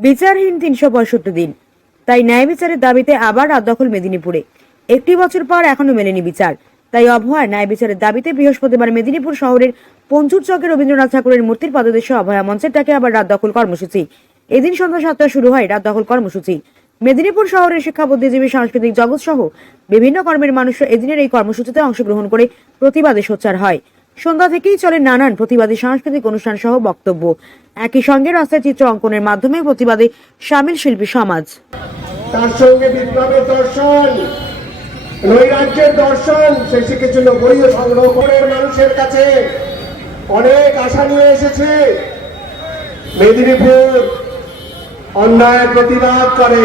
বিচারহীন তিনশো পঁয়ষট্টি দিন। তাই ন্যায় বিচারের দাবিতে আবার রাত দখল মেদিনীপুরে। একটি বছর পর এখনও মেলেনি বিচার। তাই অভয়ার ন্যায় বিচারের দাবিতে বৃহস্পতিবার মেদিনীপুর শহরের পঞ্চুর চকে রবীন্দ্রনাথ ঠাকুরের মূর্তির পাদদেশে অভয়া মঞ্চের ডাকে আবার রাত দখল কর্মসূচি। এদিন সন্ধ্যা সাতটায় শুরু হয় রাত দখল কর্মসূচি। মেদিনীপুর শহরের শিক্ষা, বুদ্ধিজীবী, সাংস্কৃতিক জগৎ সহ বিভিন্ন কর্মের মানুষরা এদিনের এই কর্মসূচিতে অংশগ্রহণ করে প্রতিবাদে সোচ্চার হয়। সন্ধ্যা থেকেই চলে নানান প্রতিবাদী সাংস্কৃতিক অনুষ্ঠান সহ বক্তব্য। একই সঙ্গে রাস্তায় চিত্র অঙ্কনের মাধ্যমে প্রতিবাদে সামিল শিল্পী সমাজ। তার সঙ্গে বিপ্লবের দর্শন, নৈরাজ্যের দর্শন, সে শিখেছিল বইও সংগ্রহ করে মানুষের কাছে। অনেক আশা নিয়ে এসেছে। মেদিনীপুর অন্যায় প্রতিবাদ করে।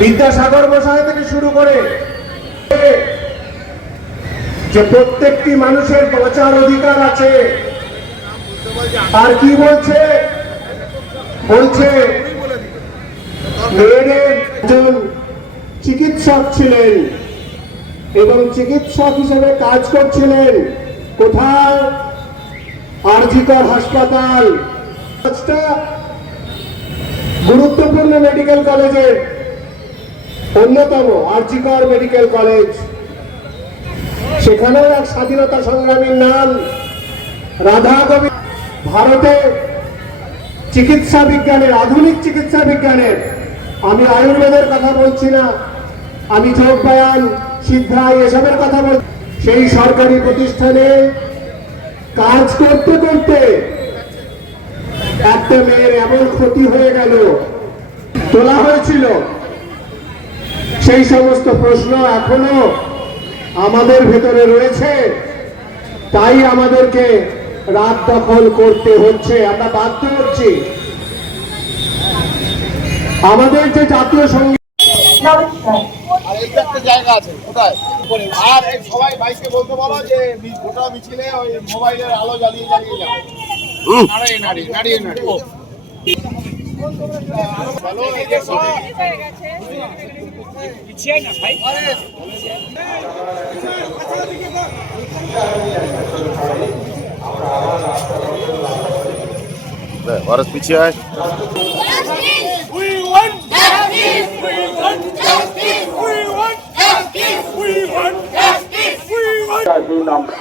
বিদ্যাসাগর মশাই থেকে শুরু করে। যে প্রত্যেকটি মানুষের বাঁচার অধিকার আছে। আর কি বলছে? বলছে চিকিৎসক ছিলেন এবং চিকিৎসক হিসেবে কাজ করছিলেন। কোথায়? আরজিকর হাসপাতাল। গুরুত্বপূর্ণ মেডিকেল কলেজের অন্যতম আরজিকর মেডিকেল কলেজ সেখানেও এক স্বাধীনতা সংগ্রামীর নাম, রাধা গোবিন্দ। ভারতে চিকিৎসা বিজ্ঞানের, আধুনিক চিকিৎসা বিজ্ঞানের, আমি আয়ুর্বেদের কথা বলছি না, আমি যোগ ব্যায়াম, সিদ্ধাই এসবের কথা বল সেই সরকারি প্রতিষ্ঠানে কাজ করতে করতে একটা মেয়ের এমন ক্ষতি হয়ে গেল, তোলা হয়েছিল। সেই সমস্ত প্রশ্ন এখনও আমাদের ভেতরে রয়েছে। তাই আমাদেরকে রাত দখল করতে হচ্ছে। আমরা বাধ্য হচ্ছি। আমাদের যে জাতীয় সংগীত আর এই একটা জায়গা আছে কোথায়? আর সবাই ভাইকে বলতে বলো যে গোটা মিছিলে ওই মোবাইলের আলো জ্বালিয়ে জ্বালিয়ে যাবে নাড়িয়ে নাড়িয়ে নাড়িয়ে নাড়িয়ে। বলো, এই যে want দিন আমরা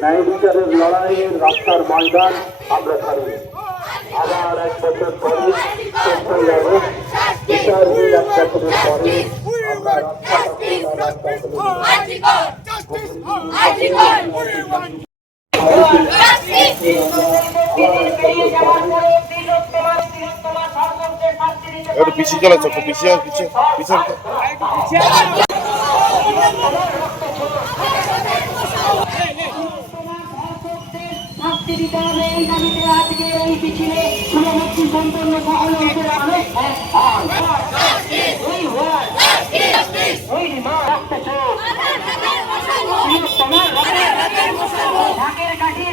ন্যায় বিচারের লড়াইয়ের রাস্তার ময়দান আমরা ছাড়ি আবার এক বছর পরে চোদ্দই আগস্ট বিচারহীন এক বছরের পরে একটু পিছিয়ে চলে একটু পিছিয়ে পিছিয়ে পিছিয়ে এই আজকে সম্পন্ন ওই ওয়ার্ড ওই রিমান্ড রাখতেছে তোমার ঢাকের কাঠির